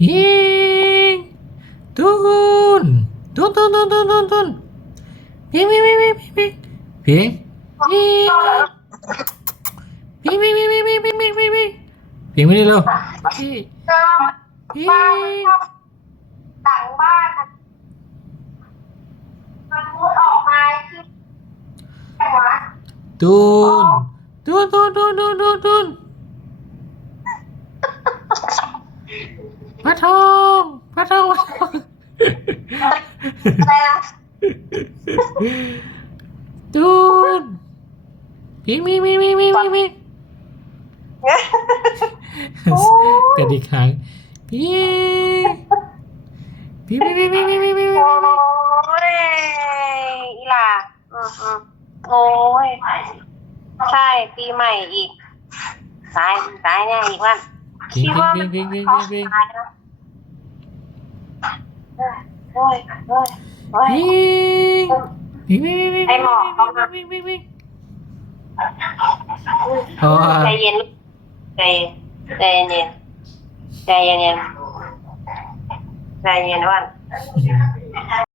พิงตูนตูนตูนตูนตูนตูนตูนพิงพิงพิงพิงพิงพิงพิงพิงพิงพิงพิงพิงพิงพิงพิงพิงพิงไม่ได้เร็วพิงพิง หลังบ้านมันมุดออกมาที่หัว ตูนตูนตูนตูนตูนตูนตูนปลาทองปลาทองปลาทอง อะไรนะ ตูนพิงพิงพิงพิงพิงพิงพิงกระดิกหางพิงพิงพิงพิงพิงพิงพิงพิง โอ้ยอีหล่าโอ้ยใช่ปีใหม่อีกตายแน่อีกวัน พิง คิด พิง ว่า พิ มั ง น พิงพิง เขา พิง ตายแล้วโอ้ยโอ้ยโอ้ย พิงพิงพิงพิง ไอ้หมอกเข้ามา พิงพิงพิง ใจเย็นใจเย็นใจเย็นใจเย็นวัน